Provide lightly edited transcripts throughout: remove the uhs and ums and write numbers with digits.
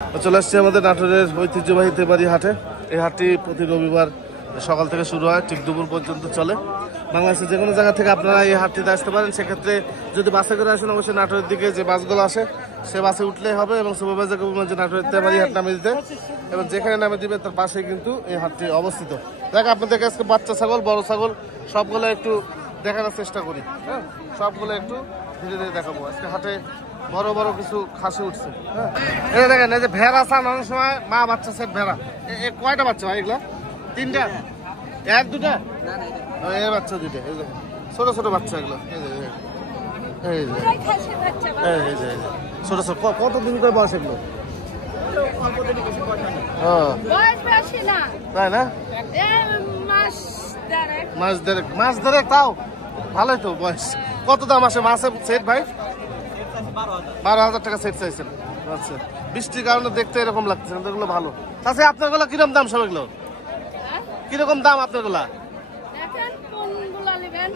চলে আসছি আমাদের নাটোরের ঐতিহ্যবাহী তেবাড়ি হাটে। এই হাটটি প্রতি রবিবার সকাল থেকে শুরু হয়, ঠিক দুপুর পর্যন্ত চলে। বাংলাদেশের যে কোনো জায়গা থেকে আপনারা এই হাটটিতে আসতে পারেন। সেক্ষেত্রে যদি বাসে করে আসেন, অবশ্যই নাটোরের দিকে যে বাসগুলো আসে সে বাসে উঠলেই হবে এবং সুপারভাইজারকে বলবেন যে নাটোরের তেবাড়ি হাট নামে দিতে, এবং যেখানে নামে দিবে তার পাশে কিন্তু এই হাটটি অবস্থিত। দেখ আপনাদেরকে আজকে বাচ্চা ছাগল, বড় ছাগল সবগুলো একটু দেখানোর চেষ্টা করি। হ্যাঁ, সবগুলো একটু ধীরে ধীরে দেখাবো। আজকে হাটে বড় বড় কিছু খাসি উঠছে। হ্যাঁ, এই দেখেন, এই যে ভেড়া চান অনেক সময় মা বাচ্চা সেট ভেড়া। কয়টা বাচ্চা হয় এগুলা? তিনটা? এক দুটা? এর বাচ্চা দুইটা। এই দেখেন ছোট ছোট বাচ্চা এগুলো। এই যে এই যে এই যে ছোট ছোট। কত দিন করে বয়স এগুলো? তাই না? মাস দেড়েক। তাও ভালোই তো বয়স। কত দাম আসে মাছের সেট ভাই? 12,000 টাকা সেট চাইছেন। আচ্ছা, বৃষ্টির কারণে দেখতে এরকম লাগছে, কিন্তু এগুলো ভালো। আচ্ছা, আপনার গুলা কিরকম দাম? সব এগুলো কিরকম দাম আপনার গুলা?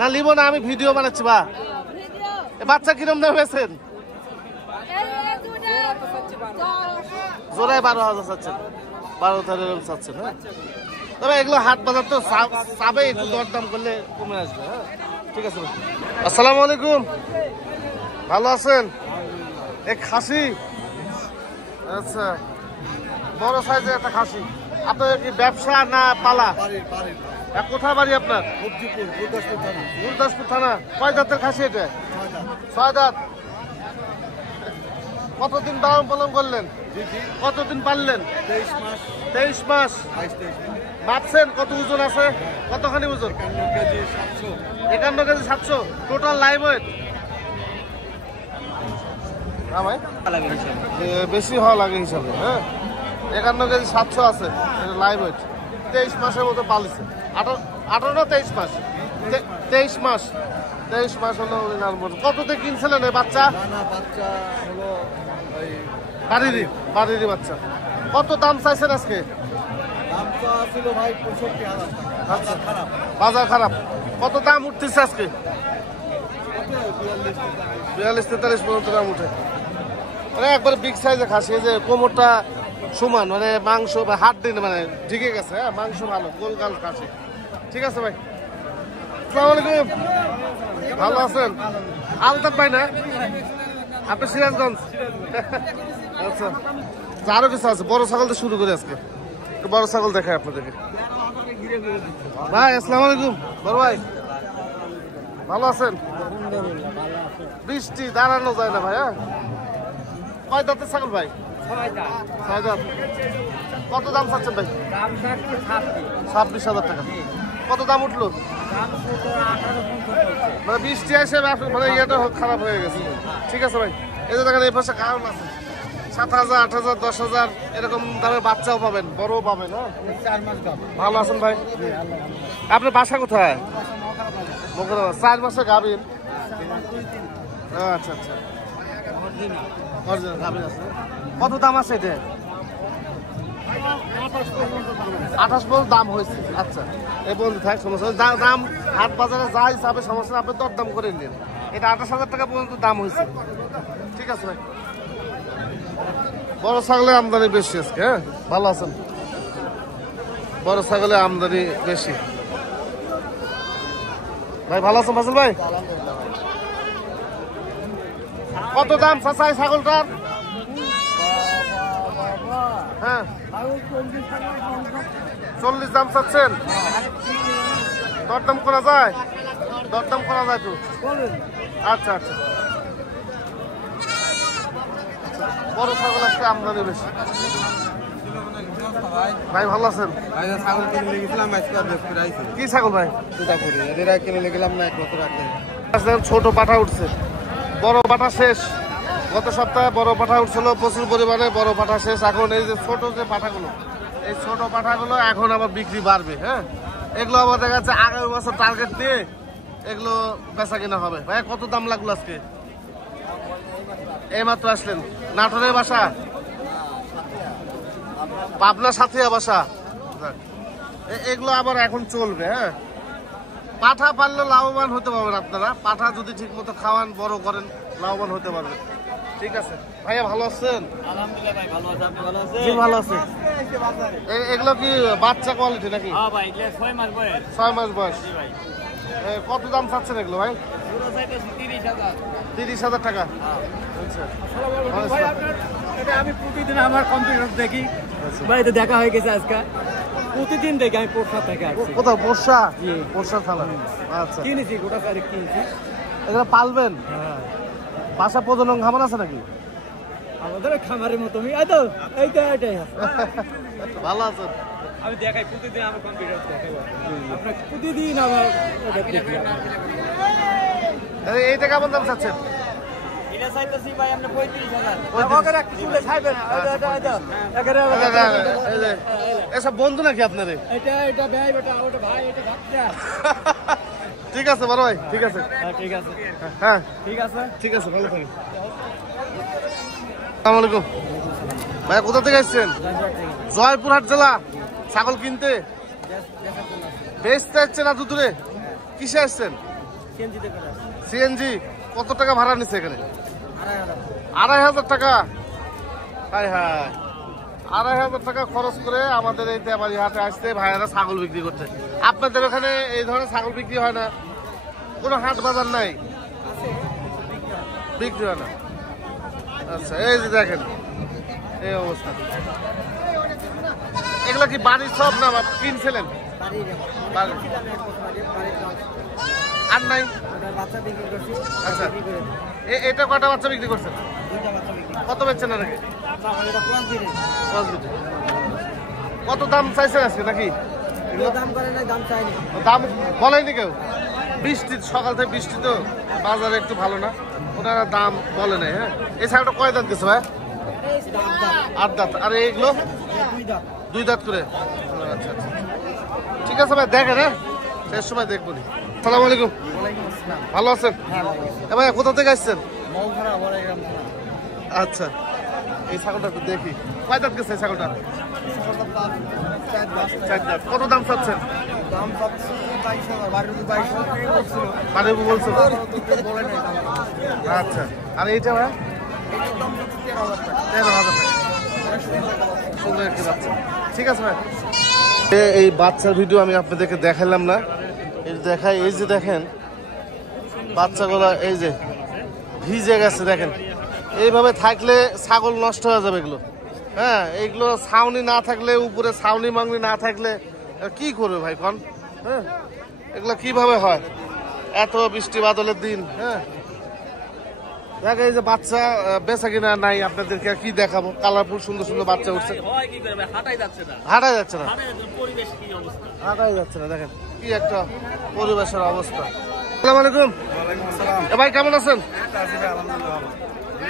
না নিব না, আমি ভিডিও বানাচ্ছি। বা বাচ্চা কিরকম দাম হয়েছেন? জোড়ায় 12,000 চাচ্ছেন, 12,000 চাচ্ছেন। হ্যাঁ, তবে এগুলো হাট বাজার তো চাবে, একটু দরদাম করলে কমে আসবে। হ্যাঁ, ঠিক আছে। আসসালামু আলাইকুম, ভালো আছেন? এক খাসি, আচ্ছা, বড় সাইজের একটা খাসি। আপনার কি ব্যবসা না পালা? কোথায় বাড়ি আপনার? গুরদাসপুর থানা। কয় দাঁতের খাসি এটা? 6 দাঁত। কতদিন দাম পালন করলেন? কতদিন পারলেন? 23 মাস। মাপছেন কত ওজন আছে? কতখানি ওজন? 51 কেজি 700। টোটাল লাইভ ওয়েট বেশি হওয়া লাগে হিসাবে। হ্যাঁ, 51 কেজি 700 আছে লাইভ ওয়েট। 23 মাসের মতো পালিছে। 23 মাস। 23 মাস। 23 মাস হলো। কততে কিনছিলেন এই বাচ্চা? বাড়িরই বাচ্চা। কত দাম চাইছেন আজকে? বাজার খারাপ। কত দাম উঠতেছে আজকে? 42-43 পর্যন্ত দাম উঠে। মানে একবার বিগ সাইজে খাসি, যে কোমরটা সমান, মানে মাংস বা হাত দিন মানে ঢিকে গেছে। হ্যাঁ, মাংস ভালো, গোলগাল খাসি। ঠিক আছে ভাই, আসসালামু আলাইকুম, ভালো আছেন? আলতাফ ভাই না আপনি? সিরাজগঞ্জ। আচ্ছা, আরো কিছু আছে। বড় ছাগল তো শুরু করে আজকে, একটু বড় ছাগল দেখায় আপনাদেরকে। ভাই আসসালামু আলাইকুম, বড় ভাই ভালো আছেন? বৃষ্টি দাঁড়ানো যায় না ভাই। হ্যাঁ, কয় দাঁতের ছাগল ভাই? 6 দাঁত। কত দাম চাচ্ছেন ভাই? 26,000 টাকা। কত দাম উঠলো? মানে বৃষ্টি এসে মানে ইয়েটা খারাপ হয়ে গেছে। ঠিক আছে ভাই, এই যে দেখেন এই পাশে কারণ আছে 7,000, 8,000, 10,000 এরকম দামে বাচ্চাও পাবেন, বড়ও পাবেন। হ্যাঁ, ভালো আছেন ভাই? আপনার বাসা কোথায়? 4 মাসে গাভীর। আচ্ছা আচ্ছা, গাভীর আছে। কত দাম আছে এটা? 28 পর্যন্ত দাম হয়েছে। আচ্ছা, এই পর্যন্ত থাক, সমস্যা দাম হাট বাজারে যা হিসাবে সমস্যা, আপনি তো দাম করে নিলেন। এটা 28,000 টাকা পর্যন্ত দাম হয়েছে। ঠিক আছে ভাই, বড় ছাগলের আমদানি বেশি আজকে। হ্যাঁ, ভালো আছেন? বড় ছাগলের আমদানি বেশি। ভাই ভালো আছেন ফাসল ভাই? কত দাম চাচাই ছাগলটার? হ্যাঁ, 40 দাম চাচ্ছেন। দরদাম করা যায়? দরদাম করা যায় তো। আচ্ছা আচ্ছা, বড় ছাগল আজকে আমদানি বেশি। ভাই ভালো আছেন? ছাগল কিনে গেছিলাম, কি ছাগল ভাই? কিনে গেলাম না 1 বছর আগে। ছোট পাঠা উঠছে, বড় পাঠা শেষ। গত সপ্তাহে বড় পাঠা উঠছিল প্রচুর পরিমাণে, বড় পাঠা শেষ। এখন এই যে ছোট যে পাঠাগুলো, এই ছোট পাঠাগুলো এখন আবার বিক্রি বাড়বে। হ্যাঁ, এগুলো আবার দেখা যাচ্ছে আগামী বছর টার্গেট দিয়ে এগুলো বেচা কিনা হবে। ভাই কত দাম লাগলো আজকে? এই মাত্র আসলেন? নাটোরের বাসা? পাবনার সাথে বাসা? এগুলো আবার এখন চলবে। হ্যাঁ, পাঠা পারলে লাভবান হতে পারবেন আপনারা। পাঠা যদি ঠিক মতো খাওয়ান, বড় করেন, লাভবান হতে পারবেন। ঠিক আছে ভাইয়া, ভালো আছেন? আলহামদুলিল্লাহ ভাই, ভালো আছে। আপনি ভালো আছেন? জি ভালো আছে। এগুলো কি বাচ্চা কোয়ালিটি নাকি? হ্যাঁ ভাই, এগুলো 6 মাস বয়স। 6 মাস বয়স। জি ভাই। কত দাম চাচ্ছেন এগুলো ভাই? পুরো চাইতেছি 30,000। 30,000 টাকা। আচ্ছা ভাই আপনার এটা আমি প্রতিদিন আমার কম্পিউটার দেখি। আচ্ছা। ভাই এটা দেখা হয়ে গেছে আজকে। প্রতিদিন দেখি আমি পোর্শা থেকে আসছি। কোথাও বর্ষা? জি। বর্ষা থানা। আচ্ছা, কিনেছি গোটা তারিখ কিনেছি। এগুলো পালবেন? হ্যাঁ, বাসা প্রজনন খামার আছে নাকি? আমাদের খামারের মতো এইটাই ভালো আছেন? আমি দেখাই প্রতিদিন আমার কম্পিউটার দেখাই আপনার প্রতিদিন আমার দেখি। এইটা কেমন দাম চাচ্ছেন? এটা চাইতেছি ভাই আমরা 35,000। 35,000 এসব বন্ধু নাকি আপনারে? এটা ভাই বেটা ওটা ভাই এটা ভাবটা। ঠিক আছে বড় ভাই, ঠিক আছে। হ্যাঁ ঠিক আছে, হ্যাঁ ঠিক আছে। ঠিক আছে, ভালো থাকেন। আসসালামু আলাইকুম ভাই, কোথা থেকে আসছেন? জয়পুরহাট জেলা। ছাগল কিনতে বেচতে আসছেন না দূরে? কিসে আসছেন? সিএনজি। কত টাকা ভাড়া নিচ্ছে এখানে? 2,500 টাকা। হাই হাই, 2,500 টাকা খরচ করে আমাদের এই তেবাড়ি হাটে আসতে ভাইয়ারা ছাগল বিক্রি করতে। আপনাদের ওখানে এই ধরনের ছাগল বিক্রি হয় না? কোনো হাট বাজার নাই? বিক্রি হয় না। আচ্ছা, এই যে দেখেন এই অবস্থা। এগুলো কি বাড়ির সব না কিনছিলেন? বাড়ির। আর নাই? আচ্ছা, এটা কটা বাচ্চা বিক্রি করছেন? কত বেচছেন নাকি? কত দাম চাইছেন আজকে নাকি? দাম বলেনি কেউ? বৃষ্টি, সকাল থেকে বৃষ্টি তো বাজারে একটু ভালো না, ওনারা দাম বলে নাই। হ্যাঁ, এই ছাগলটা কয় দাঁত গেছে ভাই? 8 দাঁত। আর এইগুলো 2 দাঁত করে। আচ্ছা আচ্ছা, ঠিক আছে ভাই, দেখেন। হ্যাঁ, শেষ সময় দেখবো নি। সালাম আলাইকুম। ভালো আছেন? ভাই কোথা থেকে আসছেন? আচ্ছা, এই ছাগলটা একটু দেখি। কয় দাঁত গেছে এই ছাগলটা? 4 দাঁত। কত দাম চাচ্ছেন? বাড়ি বলছো? আচ্ছা, আর এইটা ভাই? 13,000 টাকা। সুন্দর একটি বাচ্চা। ঠিক আছে ভাই, এই বাচ্চার ভিডিও আমি আপনাদেরকে দেখালাম না, এই দেখাই। এই যে দেখেন বাচ্চাগুলো, এই যে ভিজে গেছে দেখেন। এইভাবে থাকলে ছাগল নষ্ট হয়ে যাবে এগুলো। হ্যাঁ, এইগুলো ছাউনি না থাকলে, উপরে ছাউনি মাংনি না থাকলে কি করবে ভাই কন? হ্যাঁ, এগুলো কিভাবে হয় এত বৃষ্টি বাদলের দিন? হ্যাঁ, দেখ এই যে বাচ্চা বেচা কিনা নাই, আপনাদেরকে আর কি দেখাবো? কালারফুল সুন্দর সুন্দর বাচ্চা উঠছে। হাঁটাই যাচ্ছে না, হাঁটাই যাচ্ছে না। দেখেন কি একটা পরিবেশের অবস্থা। আসসালামু আলাইকুম ভাই, কেমন আছেন?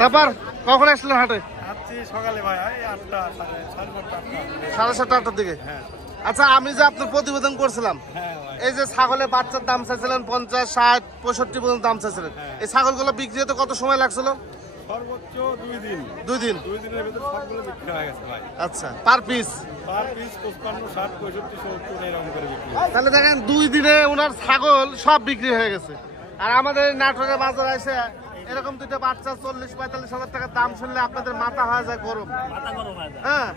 তারপর কখন আসলেন হাটে? সকালে ভাই 8টা 7:30 8টার দিকে। আচ্ছা, আমি যে আপনার প্রতিবেদন করছিলাম, এই যে ছাগলের বাচ্চার দাম চাইছিলেন 50, 60, 65 পর্যন্ত দাম চাইছিলেন, এই ছাগলগুলো বিক্রি হতে কত সময় লাগছিল? সর্বোচ্চ 2 দিন। 2 দিন। 2 দিনের ভিতরে সবগুলো বিক্রি হয়ে গেছে ভাই। আচ্ছা, পার পিস? পার পিস 55, 60, 65, 70 এরকম করে বিক্রি। তাহলে দেখেন 2 দিনে ওনার ছাগল সব বিক্রি হয়ে গেছে। আর আমাদের নাটোরের বাজারে এসে এরকম দুইটা বাচ্চা 40-45 হাজার টাকার দাম শুনলে আপনাদের মাথা হয়ে যায় গরম। হ্যাঁ,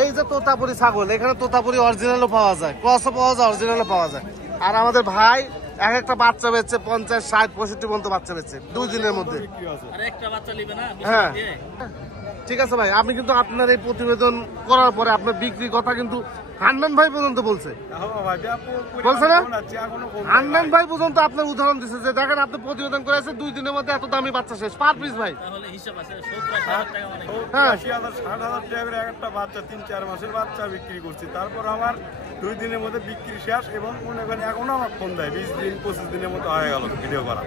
এই যে তোতাপুরি ছাগল, এখানে তোতাপুরি অরিজিনালও পাওয়া যায়, ক্রসও পাওয়া যায়, অরিজিনালও পাওয়া যায়। আর আমাদের ভাই এক একটা বাচ্চা বেচছে 50, 60, 65 পর্যন্ত বাচ্চা বেচছে 2 দিনের মধ্যে। হ্যাঁ, ঠিক আছে ভাই, আমি কিন্তু আপনার এই প্রতিবেদন করার পরে আপনার বিক্রির কথা কিন্তু হান্নান ভাই পর্যন্ত বলছে। বলছে না? হান্নান ভাই পর্যন্ত আপনার উদাহরণ দিচ্ছে যে দেখেন আপনি প্রতিবেদন করেছে 2 দিনের মধ্যে এত দামি বাচ্চা শেষ। পার পিস ভাই? হ্যাঁ, 60,000 টাকা করে একটা বাচ্চা 3-4 মাসের বাচ্চা বিক্রি করছি। তারপর আমার 2 দিনের মধ্যে বিক্রি শেষ। এবং মনে করেন এখনো আমার ফোন দেয় 20 দিন 25 দিনের মতো হয়ে গেল ভিডিও করা।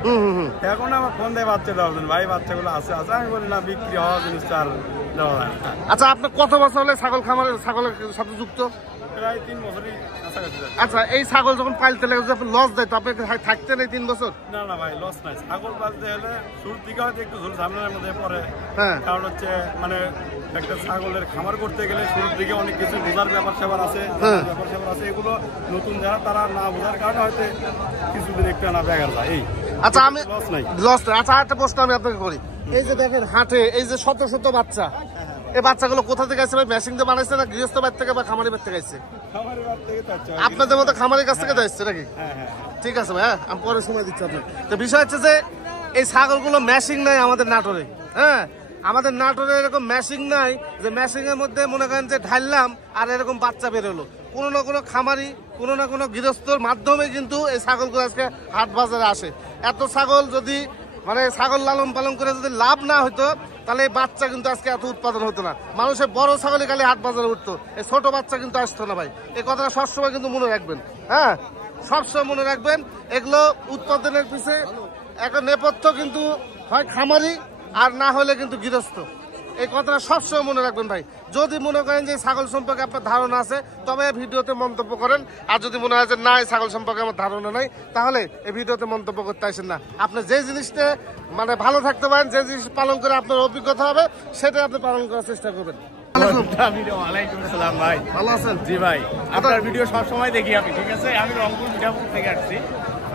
এখন আমার ফোন দেয় বাচ্চা দেওয়ার জন্য, ভাই বাচ্চাগুলো আছে। আমি বলি না, বিক্রি হওয়া জিনিসটা আর দেওয়া যায় না। আচ্ছা, আপনার কত বছর হলে ছাগল খামারের ছাগলের সাথে যুক্ত? প্রায় 3 বছরই কাছাকাছি। আচ্ছা, এই ছাগল যখন পালতে লাগে যদি লস দেয় তো আপনি থাকতেন এই 3 বছর? না না ভাই, লস নাই। ছাগল পালতে হলে শুরুর দিকে হয়তো একটু ঝামেলার মধ্যে পড়ে। হ্যাঁ, কারণ হচ্ছে মানে একটা ছাগলের খামার করতে গেলে শুরুর দিকে অনেক কিছু বোঝার ব্যাপার স্যাপার আছে, এগুলো নতুন যারা তারা না বোঝার কারণে হয়তো কিছুদিন একটু না ব্যাঘাত যায়। এই আচ্ছা, আমি লস নাই। লস নাই। আচ্ছা, একটা প্রশ্ন আমি আপনাকে করি, এই যে দেখেন হাটে এই যে শত শত বাচ্চা, এই বাচ্চাগুলো কোথা থেকে আসছে ভাই? মেশিন দিয়ে বানাইছে না গৃহস্থ বাড়ি থেকে বা খামারি বাড়ি থেকে আসছে? খামারের বাদ থেকে তো আচ্ছা। আপনাদের মতো খামারের কাছ থেকে তো আসছে নাকি? হ্যাঁ হ্যাঁ ঠিক আছে ভাই, আমি পরে সময় দিচ্ছি আপনার। তো বিষয় হচ্ছে যে এই ছাগলগুলো ম্যাশিং নাই আমাদের নাটোরে। হ্যাঁ, আমাদের নাটোরে এরকম ম্যাশিং নাই যে ম্যাশিং এর মধ্যে মনে করেন যে ঢাললাম আর এরকম বাচ্চা বেরোলো। কোনো না কোনো খামারি, কোনো না কোনো গৃহস্থর মাধ্যমে কিন্তু এই ছাগলগুলো আজকে হাট বাজারে আসে। এত ছাগল যদি মানে ছাগল লালন পালন করে যদি লাভ না হতো তাহলে এই বাচ্চা কিন্তু আজকে এত উৎপাদন হতো না। মানুষের বড় ছাগলই খালি হাট বাজারে উঠতো, এই ছোট বাচ্চা কিন্তু আসতো না ভাই। এই কথাটা সবসময় কিন্তু মনে রাখবেন। হ্যাঁ, সবসময় মনে রাখবেন, এগুলো উৎপাদনের পিছে একটা নেপথ্য কিন্তু হয় খামারি আর না হলে কিন্তু গৃহস্থ। এই কথাটা সবসময় মনে রাখবেন ভাই। যদি মনে করেন যে ছাগল সম্পর্কে আপনার ধারণা আছে তবে ভিডিওতে মন্তব্য করেন, আর যদি মনে হয় যে না এই ছাগল সম্পর্কে আমার ধারণা নাই তাহলে এই ভিডিওতে মন্তব্য করতে আসেন না। আপনি যে জিনিসটা মানে ভালো থাকতে পারেন, যে জিনিস পালন করে আপনার অভিজ্ঞতা হবে সেটা আপনি পালন করার চেষ্টা করবেন। ওয়ালাইকুম আসসালাম ভাই, ভালো আছেন? জি ভাই, আপনার ভিডিও সবসময় দেখি আমি, ঠিক আছে? আমি রংপুর মিঠাপুর থেকে আসছি।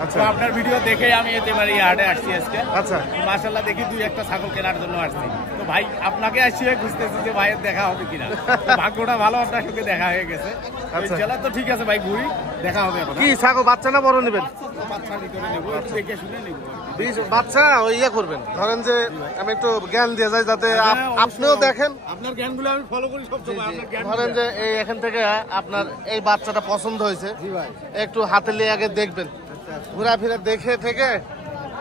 আচ্ছা তো আপনার ভিডিও দেখেই আমি এতে মানে হাটে আসছি আজকে। আচ্ছা, মাশাআল্লাহ, দেখি দুই একটা ছাগল কেনার জন্য আসছি। তো ভাই আপনাকে আসিয়ে খুঁজতেছি যে ভাইয়ের দেখা হবে কিনা। তো ভাগ্যটা ভালো, আপনার সঙ্গে দেখা হয়ে গেছে। আচ্ছা। জেলা তো ঠিক আছে ভাই, ঘুরি, দেখা হবে এখন। কি ছাগল বাচ্চা না বড় নেবেন? বাচ্চার ভিতরে নেবো, একটু দেখে শুনে নেবো। বাচ্চা ওই ইয়ে করবেন, ধরেন যে আমি একটু জ্ঞান দিয়ে যাই যাতে আপনিও দেখেন। আপনার জ্ঞানগুলো আমি ফলো করি সবসময়। আপনার জ্ঞান ধরেন যে এই এখান থেকে আপনার এই বাচ্চাটা পছন্দ হয়েছে, একটু হাতে নিয়ে আগে দেখবেন, ঘোরাফেরা দেখে থেকে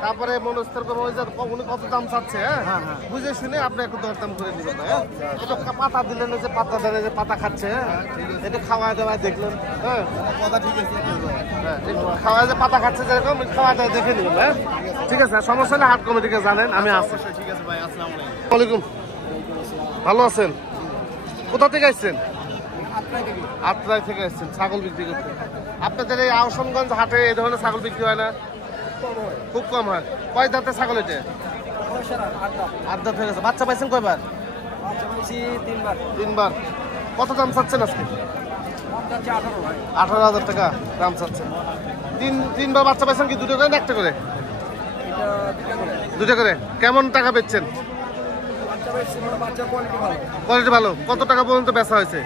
তারপরে মনস্থির করবো ওই যে উনি কত দাম চাচ্ছে। হ্যাঁ, বুঝে শুনে আপনি একটু দরদাম করে নেবেন। হ্যাঁ, একটু পাতা দিলেন, যে পাতা দেন, যে পাতা খাচ্ছে, হ্যাঁ একটু খাওয়া দাওয়া দেখলেন। হ্যাঁ, কথা ঠিক আছে। হ্যাঁ, একটু খাওয়া যে পাতা খাচ্ছে যেরকম খাওয়া দাওয়া দেখে নেবেন। হ্যাঁ, ঠিক আছে, সমস্যা নেই, হাট কমিটিকে জানেন আমি আছি। ঠিক আছে ভাই, আসসালামু আলাইকুম। ওয়ালাইকুম, ভালো আছেন? কোথা থেকে আসছেন? আত্রাই থেকে আসছেন ছাগল বিক্রি করতে। আপনাদের এই আহসানগঞ্জ হাটে এই ধরনের ছাগল বিক্রি হয় না? খুব কম হয়। কয় দাঁতের ছাগল এটা? 8 দাঁত হয়ে গেছে। বাচ্চা পাইছেন কয়বার? 3বার। কত দাম চাচ্ছেন আজকে? 18,000 টাকা দাম চাচ্ছেন। তিনবার বাচ্চা পাইছেন কি? দুটো করে না একটা করে? দুটো করে। কেমন টাকা বেচছেন? কোয়ালিটি ভালো। কত টাকা পর্যন্ত বেচা হয়েছে?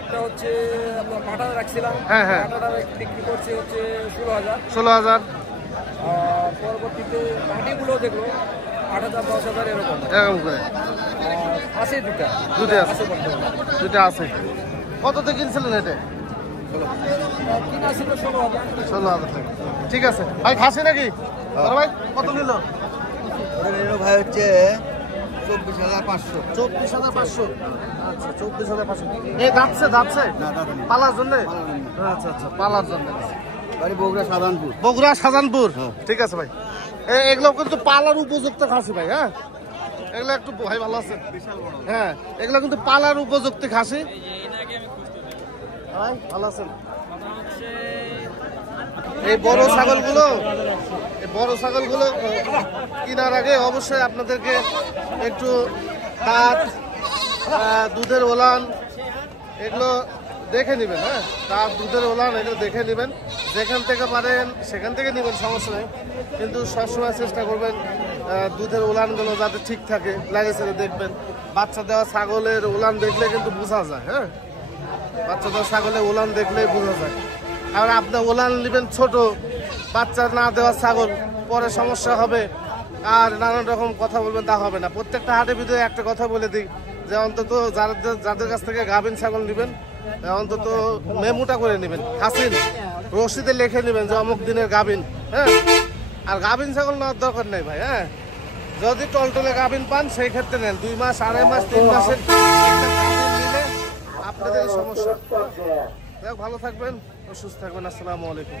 একটা হচ্ছে আপনার পাঠাটা রাখছিলাম, হ্যাঁ হ্যাঁ, পাঠাটা বিক্রি করছে হচ্ছে 16,000। 16,000। আর পরবর্তীতে পাটিগুলো দেখলো 8,000 10,000 এরকম। এরকম করে আছে দুটা আছে, দুটা আছে। কততে কিনছিলেন এটা? কিনা ছিল 16,000। 16,000 টাকা। ঠিক আছে ভাই, খাসি নাকি? ভাই কত নিল? ভাই হচ্ছে 24,500। 24,500। আচ্ছা, 24,500। এই দাঁতছে পালার জন্য? আচ্ছা আচ্ছা, পালার জন্য। বাড়ি বগুড়া সাধারণপুর। বগুড়া শাহজাহানপুর। ঠিক আছে ভাই, এগুলো কিন্তু পালার উপযুক্ত খাসি ভাই। হ্যাঁ, এগুলো একটু ভাই ভালো আছে। হ্যাঁ, এগুলো কিন্তু পালার উপযুক্ত খাসি। ভাই ভালো আছেন? এই বড় ছাগলগুলো কেনার আগে অবশ্যই আপনাদেরকে একটু দাঁত, দুধের ওলান এগুলো দেখে নেবেন। হ্যাঁ, দাঁত, দুধের ওলান এগুলো দেখে নেবেন। যেখান থেকে পারেন সেখান থেকে নেবেন, সমস্যা নেই। কিন্তু সবসময় চেষ্টা করবেন দুধের ওলানগুলো যাতে ঠিক থাকে, লাগেছে দেখবেন। বাচ্চা দেওয়া ছাগলের ওলান দেখলে কিন্তু বোঝা যায়। হ্যাঁ, বাচ্চা দেওয়া ছাগলের ওলান দেখলেই বোঝা যায়। আর আপনি ওলান নেবেন ছোট, বাচ্চা না দেওয়া ছাগল, পরে সমস্যা হবে আর নানান রকম কথা বলবেন, তা হবে না। প্রত্যেকটা হাটের ভিতরে একটা কথা বলে দিই যে অন্তত যাদের কাছ থেকে গাভিন ছাগল নেবেন অন্তত মেমোটা করে নেবেন, হাসিন রসিদে লিখে নেবেন যে অমুক দিনের গাভিন। হ্যাঁ, আর গাভিন ছাগল নেওয়ার দরকার নেই ভাই। হ্যাঁ, যদি টলটলে গাভিন পান সেই ক্ষেত্রে নেন। 2 মাস, 2.5 মাস, 3 মাসের নিলে আপনাদের সমস্যা। ভালো থাকবেন, সুস্থ থাকবেন। আসসালামু আলাইকুম।